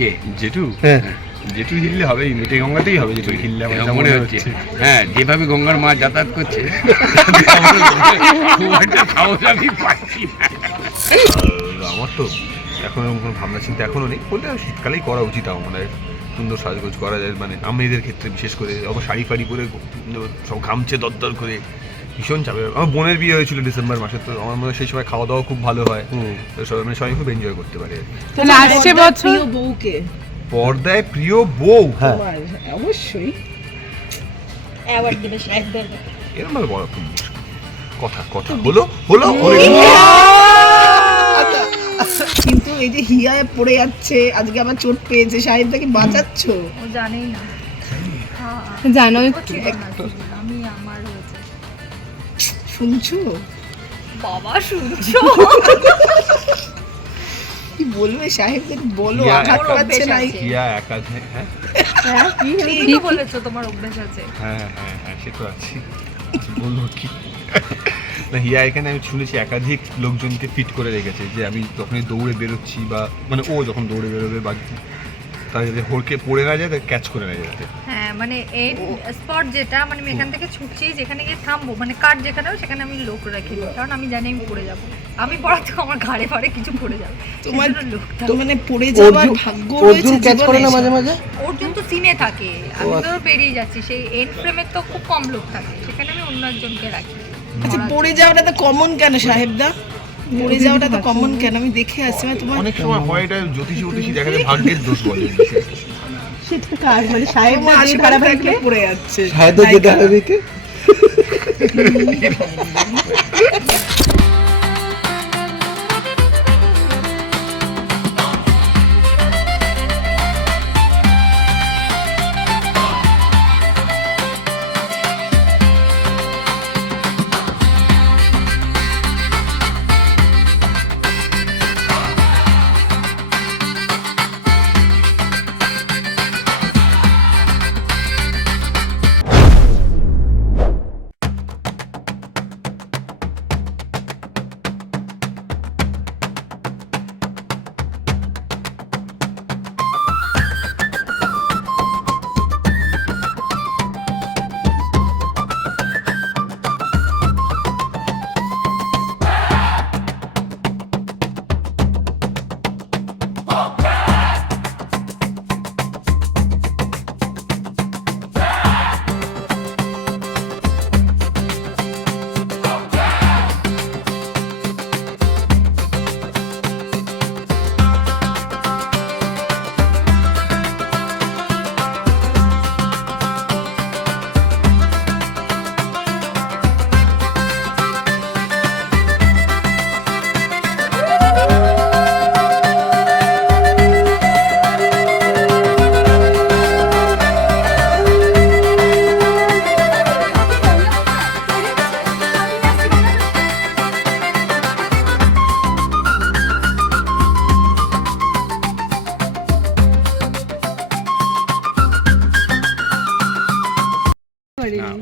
কে জেঠু? হ্যাঁ জেঠু হিললে হবে, মিটে গঙ্গাতেই হবে জেঠু হিললে আমার যা মনে হচ্ছে। হ্যাঁ, যেভাবে গঙ্গার মা যাতায়াত করছে খুব একটা সাহস আমি পাচ্ছি না। আমার তো এখন এরকম কোনো ভাবনা চিন্তা এখনও নেই, বলতে শীতকালেই করা উচিত আমার মনে হয়। সুন্দর সাজগোজ করা যায়, মানে মেয়েদের ক্ষেত্রে বিশেষ করে আবার শাড়ি ফাড়ি পরে সব ঘামছে দরদর করে, ভীষণ চাপে। আমার বোনের বিয়ে হয়েছিল ডিসেম্বর মাসে, তো আমার মনে হয় সেই সময় খাওয়া দাওয়া খুব ভালো হয়, তো সবাই মানে সবাই খুব এনজয় করতে পারে। তাহলে আসছে বছর প্রিয় বউকে পর্দায় প্রিয় বউ, হ্যাঁ তোমার অবশ্যই অ্যাওয়ার্ড দিবে সাহেবদের। এরকম ভাবে বলা খুব মুশকিল। কথা কথা হলো হলো কিন্তু এই যে হিয়ায় পড়ে যাচ্ছে, আজকে আমার চোট পেয়েছে, সাহেবটাকে বাঁচাচ্ছ? ও জানেই না। জানো আমি আমার হয়েছে। শুনছো বাবা শুনছো? কি বলবে সাহেবদের, বলো। হিয়া আঘাত একা- পাচ্ছে নাই? হিয়া একা হ্যাঁ হ্যাঁ ঠিক তো বলেছো, তোমার অভ্যাস আছে। হ্যাঁ হ্যাঁ সে তো আছে, বলবো কি না। হিয়া এখানে আমি শুনেছি একাধিক লোকজনকে ফিট করে রেখেছে, যে আমি যখনই দৌড়ে বেরোচ্ছি বা মানে ও যখন দৌড়ে বেরোবে বা তার যাতে হোরকে পড়ে না যায়, তাকে ক্যাচ করে না যায় যাতে। হ্যাঁ, মানে এই স্পট যেটা, মানে আমি এখান থেকে ছুটছি, যেখানে গিয়ে থামবো, মানে কাট যেখানে হবে সেখানে আমি লোক রাখি, কারণ আমি জানি আমি পড়ে যাবো। আমি পড়াতে আমার ঘাড়ে ফাড়ে কিছু পড়ে যাবে, তোমার লোক তো মানে পড়ে যাওয়ার ভাগ্য রয়েছে অর্জুন ক্যাচ করে না জীবনে। মাঝে মাঝে? অর্জুন তো সিনে থাকে, আমি তো বেরিয়ে যাচ্ছি, সেই এন্ড ফ্রেমে তো খুব কম লোক থাকে, সেখানে আমি অন্য একজনকে রাখি। আচ্ছা, পড়ে যাওয়াটা তো কমন কেন সাহেবদা? পড়ে যাওয়াটা তো কমন কেন? আমি দেখে আসছি, মানে তোমার অনেক সময় হয় এটা জ্যোতিষী দেখা যায় ভাগ্যের দোষ বলে। সেটা কার মানে সাহেব তোমার আশেপাশে থাকলে পড়ে যাচ্ছে। সাহেব যে ধারাবাহিকে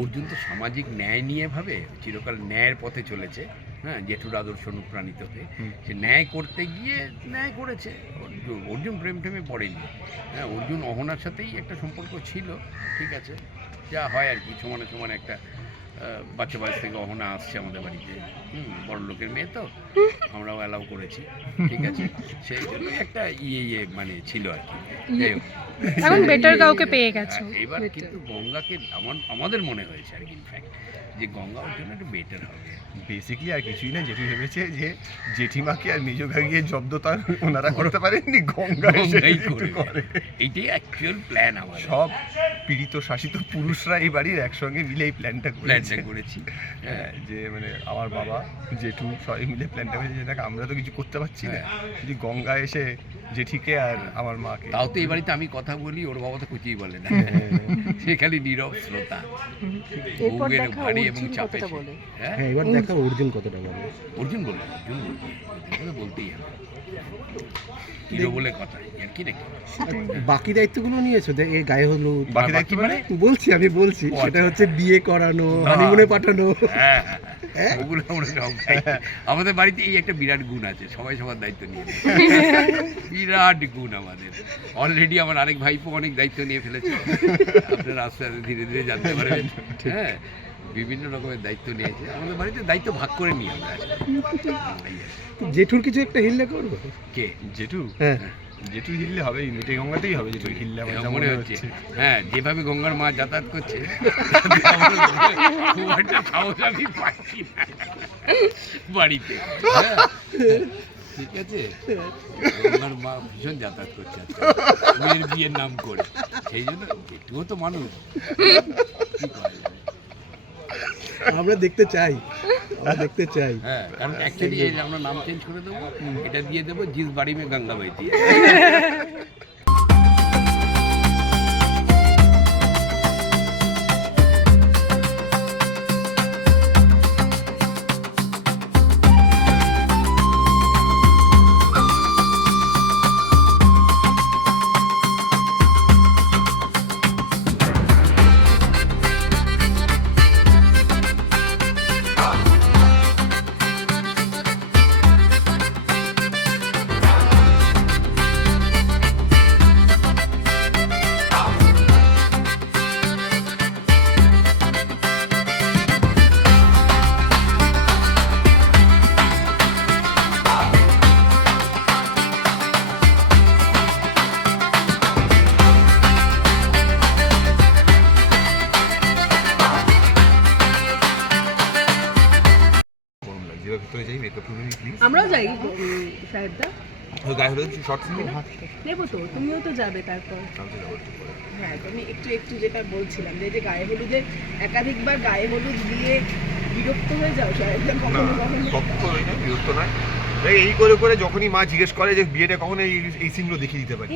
অর্জুন তো সামাজিক ন্যায় নিয়ে ভাবে, চিরকাল ন্যায়ের পথে চলেছে। হ্যাঁ, জেঠুর আদর্শ অনুপ্রাণিত হয়ে সে ন্যায় করতে গিয়ে ন্যায় করেছে। অর্জুন প্রেম টেমে পড়েনি। হ্যাঁ, অর্জুন অহনার সাথেই একটা সম্পর্ক ছিল, ঠিক আছে, যা হয় আর কি, সমানে সমানে একটা বাচ্চা বয়স থেকে অহনা আসছে আমাদের বাড়িতে। বড় লোকের মেয়ে তো, আমরাও অ্যালাউ করেছি, ঠিক আছে, সেই জন্য একটা ইয়ে মানে ছিল আর কি। যাই হোক, এখন বেটার কাউকে পেয়ে গেছো। এবার কিন্তু গঙ্গাকে আমাদের মনে হয়েছে আর কি, ইনফ্যাক্ট, যে গঙ্গা ওর জন্য একটু বেটার হবে। বেসিক্যালি আর কিছুই না, জেঠু ভেবেছে যে জেঠিমাকে আর মেজো ভাইকে জব্দ তার ওনারা করতে পারেননি, গঙ্গা গঙ্গাই করে। এইটাই অ্যাকচুয়াল প্ল্যান আমার। সব পীড়িত শাসিত পুরুষরা এই বাড়ির একসঙ্গে মিলে এই প্ল্যানটা করেছি। হ্যাঁ, যে মানে আমার বাবা জেঠু সবাই মিলে প্ল্যানটা করেছে, যেটাকে আমরা তো কিছু করতে পারছি না, যদি গঙ্গা এসে জেঠিকে আর আমার মাকে। তাও তো এই বাড়িতে আমি কথা বলি, ওর বাবা তো কিছুই বলে না, সে খালি নীরব শ্রোতা, বউয়ের ভারী এবং চাপে। হ্যাঁ, এবার দেখা অর্জুন কতটা বলে। অর্জুন বলবে, অর্জুন বলতেই হবে, হিরো বলে কথা আর কি নাকি। বাকি দায়িত্বগুলো নিয়েছো, এই গায়ে হলুদ বাকি দায়িত্ব মানে আমি বলছি সেটা হচ্ছে বিয়ে করানো, হানিমুনে পাঠানো। হ্যাঁ, ওগুলো আমরা সব খাই। আমাদের বাড়িতে এই একটা বিরাট গুণ আছে, সবাই সবার দায়িত্ব নিয়ে নেয়। বিরাট গুণ আমাদের। অলরেডি আমার আরেক ভাইপো অনেক দায়িত্ব নিয়ে ফেলেছে, আপনারা আস্তে আস্তে ধীরে ধীরে জানতে পারবেন। হ্যাঁ, বিভিন্ন রকমের দায়িত্ব নিয়েছে আমাদের বাড়িতে, দায়িত্ব ভাগ করে নিই আমরা। জেঠুর কিছু একটা হিল্লে করবো? কে? জেঠু হ্যাঁ, জেঠু হিললে হবে, মিটে গঙ্গাতেই হবে জেঠু হিললে আমার এরকম যা মনে হচ্ছে। হ্যাঁ, যেভাবে গঙ্গার মা যাতায়াত করছে আমার খুব একটা সাহস আমি পাচ্ছি না বাড়িতে। হ্যাঁ, ঠিক আছে, গঙ্গার মা ভীষণ যাতায়াত করছে আজকাল, মেয়ের বিয়ের নাম করে। সেই জন্য যেটুকু তো মানুষ, কি করা যাবে? আমরা দেখতে চাই, দেখতে চাই। হ্যাঁ, কারণ অ্যাকচুয়ালি আমরা নাম চেঞ্জ করে দেবো, এটা দিয়ে দেবো জিস বাড়ি মে গঙ্গা বইতি। গরম লাগছে। এবার ভিতরে যাই, মেকআপ রুমে প্লিজ। আমরাও যাই সাহেবদা, গায়ে হলুদ শর্ট ফিল্ম নেবো তো, তুমিও তো যাবে তারপর। হ্যাঁ, আমি একটু যেটা বলছিলাম যে এই যে গায়ে হলুদের একাধিকবার গায়ে হলুদ দিয়ে বিরক্ত হয়ে যাও সাহেবদা, কখনো কখনো? কখনোই না, বিরক্ত নয়। এই করে করে যখনই মা জিজ্ঞেস করে যে বিয়েটা কখন, এই সিনগুলো দেখিয়ে দিতে পারি,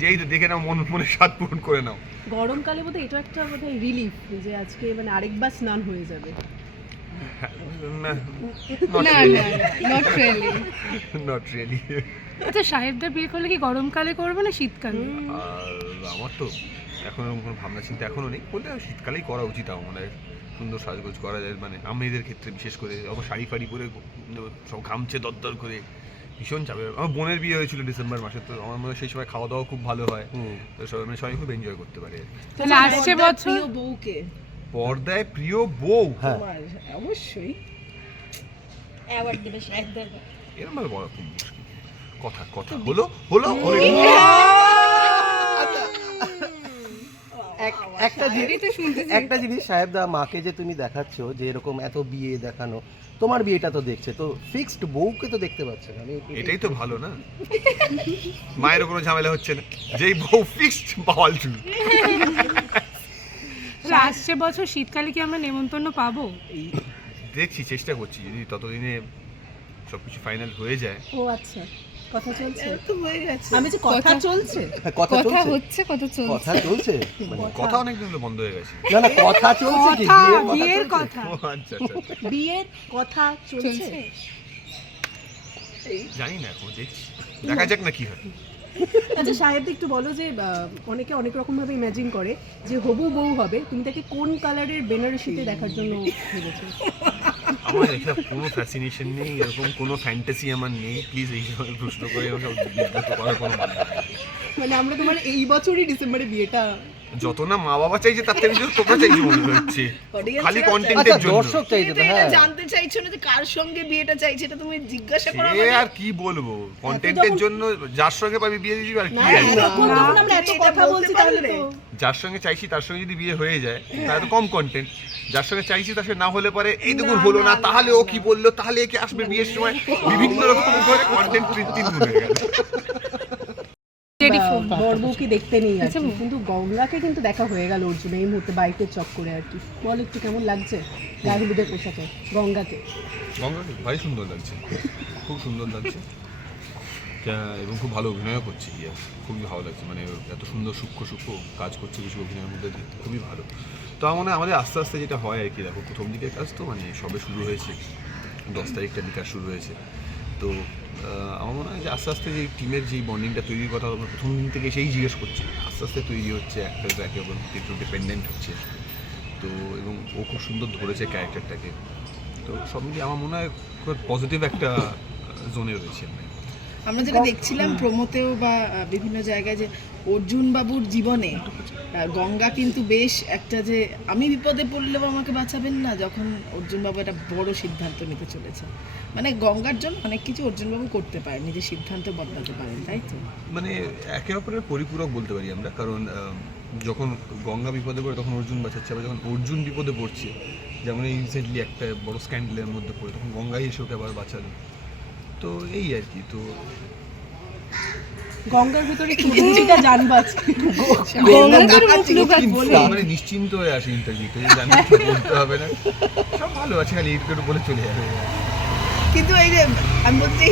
যে এই তো দেখে নাও, মনে স্বাদ পূরণ করে নাও। গরমকালে বোধহয় এটা একটা বোধহয় রিলিফ যে আজকে মানে আরেকবার স্নান হয়ে যাবে। Not really. Not really. আচ্ছা, সাহেবদা বিয়ে করলে কি গরমকালে করবে না শীতকালে? আর আমার তো এখন এরকম কোনো ভাবনা চিন্তা এখনও নেই, বলতে শীতকালেই করা উচিত আমার মনে হয়। সুন্দর সাজগোজ করা যায়, মানে মেয়েদের ক্ষেত্রে বিশেষ করে, আবার শাড়ি ফাড়ি পরে সব ঘামছে দরদর করে, ভীষণ চাপে। আমার বোনের বিয়ে হয়েছিল ডিসেম্বর মাসে, তো আমার মনে হয় সেই সময় খাওয়া দাওয়া খুব ভালো হয়, তো সবাই মানে সবাই খুব এনজয় করতে পারে। তাহলে আসছে বছর প্রিয় বউকে পর্দায় প্রিয় বউ হ্যাঁ, তোমার অবশ্যই অ্যাওয়ার্ড দেবে সাহেবদের। এরকম ভাবে বলা খুব মুশকিল। কথা কথা হলো হলো হলো। একটা জিনিস সাহেবদা, মাকে যে তুমি দেখাচ্ছ যে এরকম এত বিয়ে দেখানো, তোমার বিয়েটা তো দেখছে, তো ফিক্সড বউকে তো দেখতে পাচ্ছে না। আমি এটাই তো ভালো না, মায়েরও কোনো ঝামেলা হচ্ছে না, যেই বউ ফিক্সড বাওয়াল চুল। তাহলে আসছে বছর শীতকালে কি আমরা নেমন্তন্ন পাবো? দেখছি, চেষ্টা করছি, যদি ততদিনে সবকিছু ফাইনাল হয়ে যায়। ও আচ্ছা, কথা চলছে। তো হয়ে গেছে। আমি যে কথা চলছে, কথা চলছে, কথা কথা চলছে, মানে কথা অনেকদিন ধরে বন্ধ হয়ে গেছে। না না, কথা চলছে কি, বিয়ের কথা। ও আচ্ছা আচ্ছা আচ্ছা। বিয়ের কথা চলছে। জানি না, এখন দেখছি, দেখা যাক না কি হয়। আচ্ছা সাহেবদা, একটু বলো যে অনেকে অনেক রকম ভাবে ইমাজিন করে যে হবু বউ হবে, তুমি তাকে কোন কালারের বেনারসিতে দেখার জন্য ভেবেছো? আমার এসব কোনো ফ্যাসিনেশন নেই, এরকম কোনো ফ্যান্টাসি আমার নেই, প্লিজ এই সময় প্রশ্ন করে ওসব বিব্রত করার কোনো মানে নেই। মানে আমরা তোমার এই বছরই ডিসেম্বরে বিয়েটা, যত না মা বাবা চাইছে তার থেকে বেশি তোমরা চাইছো মনে হচ্ছে, Audience খালি রা কন্টেন্টের আচ্ছা, জন্য। দর্শক চাইছে তুমি তো, তো এটা হ্যাঁ। জানতে চাইছো না যে কার সঙ্গে বিয়েটা চাইছে, এটা তুমি জিজ্ঞাসা করো সে আমাকে? আর কি বলবো, কন্টেন্টের জন্য যার সঙ্গে পাবি বিয়ে দিয়ে দিবি, আর কি না আছে? এতক্ষণ যখন আমরা এত তুমি এটা কথা বলতে বলছি তাহলে পারলে? তো যার সঙ্গে চাইছি তার সঙ্গে যদি বিয়ে হয়ে যায় তাহলে তো কম কন্টেন্ট, যার সঙ্গে চাইছি তার সঙ্গে না হলে পরে এই দেখুন হলো না, তাহলে ও কি বললো, তাহলে একে আসবে বিয়ের সময়, বিভিন্ন রকম করে কন্টেন্ট তৃপ্তি হয়ে গেল। বর বউকে দেখতে নেই আর কি, কিন্তু গঙ্গাকে কিন্তু দেখা হয়ে গেল অর্জুন এই মুহূর্তে বাইকের চক্করে আর কি। বল একটু কেমন লাগছে গায়ে হলুদের পোশাকে গঙ্গাকে? গঙ্গাকে ভারী সুন্দর লাগছে, খুব সুন্দর লাগছে, এবং খুব ভালো অভিনয়ও করছে, খুবই ভালো লাগছে, মানে এত সুন্দর সূক্ষ্ম কাজ করছে কিছু অভিনয়ের মধ্যে দিয়ে, খুবই ভালো। তো আমার মনে হয় আমাদের আস্তে আস্তে যেটা হয় আর কি, দেখো প্রথম দিকের কাজ তো মানে সবে শুরু হয়েছে, 10 তারিখটা বিকাশ শুরু হয়েছে, তো আমার মনে হয় যে আস্তে আস্তে যে টিমের যেই বন্ডিংটা তৈরির কথা আমরা প্রথম দিন থেকে সেই জিজ্ঞেস করছি, আস্তে আস্তে তৈরি হচ্ছে, একটা একে অপর একটু ডিপেন্ডেন্ট হচ্ছে, তো এবং ও খুব সুন্দর ধরেছে ক্যারেক্টারটাকে, তো সব মিলিয়ে আমার মনে হয় খুব পজিটিভ একটা জোনে রয়েছে আমি। আমরা যেটা দেখছিলাম প্রমোতেও বা বিভিন্ন জায়গায় যে অর্জুন বাবুর জীবনে গঙ্গা কিন্তু বেশ একটা যে আমি বিপদে পড়লেও আমাকে বাঁচাবেন না, যখন অর্জুন বাবু একটা বড় সিদ্ধান্ত নিতে চলেছে, মানে গঙ্গার জন্য অনেক কিছু অর্জুন বাবু করতে পারেন, নিজের সিদ্ধান্ত বদলাতে পারেন, তাই তো? মানে একে অপরের পরিপূরক বলতে পারি আমরা, কারণ যখন গঙ্গা বিপদে পড়ে তখন অর্জুন বাঁচাচ্ছে, আবার যখন অর্জুন বিপদে পড়ছে, যেমন এই রিসেন্টলি একটা বড় স্ক্যান্ডেলের মধ্যে পড়ে তখন গঙ্গাই এসে ওকে আবার বাঁচালো। তো এই আর কি। তো গঙ্গার ভিতরে কিছুটা জানবো আজকে। মানে নিশ্চিন্ত হয়ে আসি ইন্টারভিউতে, জানি কিছু বলতে হবে না, সব ভালো আছে, খালি একটু বলে চলে যাবে। কিন্তু এই যে আমি বলছি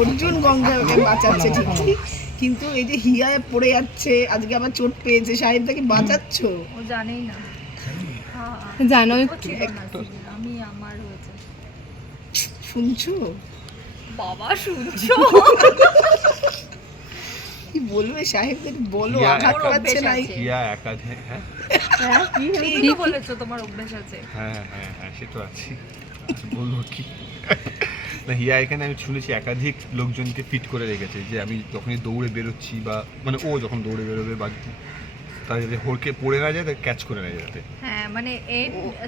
অর্জুন গঙ্গাকে বাঁচাচ্ছে ঠিকই, কিন্তু এই যে হিয়া পড়ে যাচ্ছে, আজকে আবার চোট পেয়েছে, সাহেবদাকে বাঁচাচ্ছ? ও জানেই না। হ্যাঁ জানো ও ছিল না সিরিয়াল, আমি আমার হয়েছে। শুনছো বাবা শুনছো? কি বলবে সাহেবদের, বলো, হিয়া আঘাত ওর পাচ্ছে অভ্যেস নাই? আছে। ইয়া একাধিক, হ্যাঁ ঠিকই তো বলেছো, তোমার অভ্যেস আছে। হ্যাঁ হ্যাঁ হ্যাঁ, সে তো আছে, বলবো কি না। হিয়া এখানে আমি শুনেছি একাধিক লোকজনকে ফিট করে রেখেছে, যে আমি যখনই দৌড়ে বেরোচ্ছি বা মানে ও যখন দৌড়ে বেরোবে বা তার যাতে হোরকে পড়ে না যায়, তাকে ক্যাচ করে নেয় যাতে। হ্যাঁ মানে এই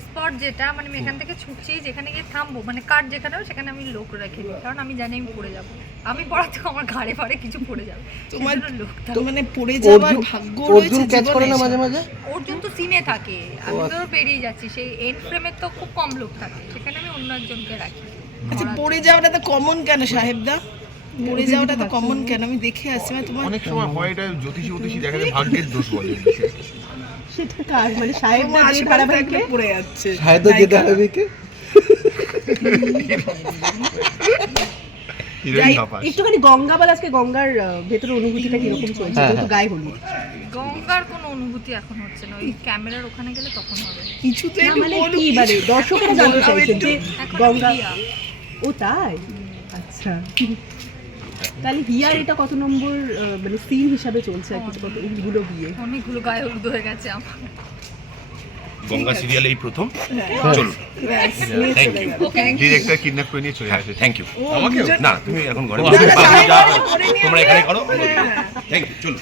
স্পট যেটা মানে আমি এখান থেকে ছুটছি, যেখানে গিয়ে থামবো, মানে কাট যেখানে হবে সেখানে আমি লোক রেখে দিই, কারণ আমি জানি আমি পড়ে যাবো। আমি পড়াতে আমার ঘাড়ে ফাড়ে কিছু পড়ে যাবে, তোমার সেজন্য লোক তো থাকে। মানে পড়ে যাওয়ার ভাগ্য রয়েছে অর্জুন ক্যাচ করে না জীবনে? মাঝে মাঝে? অর্জুন তো সিনে থাকে, আমি তো বেরিয়ে যাচ্ছি, সেই এন্ড ফ্রেমে তো খুব কম লোক থাকে, সেখানে আমি অন্য একজনকে রাখি। আচ্ছা, পড়ে যাওয়াটা তো কমন কেন সাহেবদা? পড়ে যাওয়াটা তো কমন কেন? আমি দেখে আসছি, মানে তোমার অনেক সময় হয় এটা জ্যোতিষী দেখা যায় ভাগ্যের দোষ বলে। সেটা কার মানে সাহেব তোমার আশেপাশে ধারাবাহিকে থাকলে পড়ে যাচ্ছে। সাহেব যে ধারাবাহিকে হিরোইন বাপাস। একটুখানি গঙ্গাবাল, আজকে গঙ্গার ভেতরে অনুভূতিটা কিরকম চলছে? হ্যাঁ, যেহেতু গায়ে হলুদ, গঙ্গার কোনো অনুভূতি এখন হচ্ছে না, ওই ক্যামেরার ওখানে গেলে তখন হবে। কিছু তো না একটু মানে বলো, কি মানে দর্শকেরা জানতে চাইছেন যে এখন গঙ্গা। হিয়া। ও তাই? আচ্ছা, তাহলে হিয়ার এটা কত নম্বর মানে সিন হিসাবে চলছে আর কিছু, কতগুলো বিয়ে? অনেকগুলো গায়ে হলুদ হয়ে গেছে আমার। গঙ্গা সিরিয়াল এই প্রথম। চলুন, ব্যাস, নিয়ে থ্যাংক চলে ইউ। গেল। ডিরেক্টর কিডন্যাপ করে নিয়ে চলে আসে। Thank you. ও, আমাকে দুজন- না, তুমি এখন ঘরে না, না, বসে সাহেব যা করে নিয়ে তোমরা এখানে করো। হ্যাঁ। থ্যাংক ইউ, চলুন।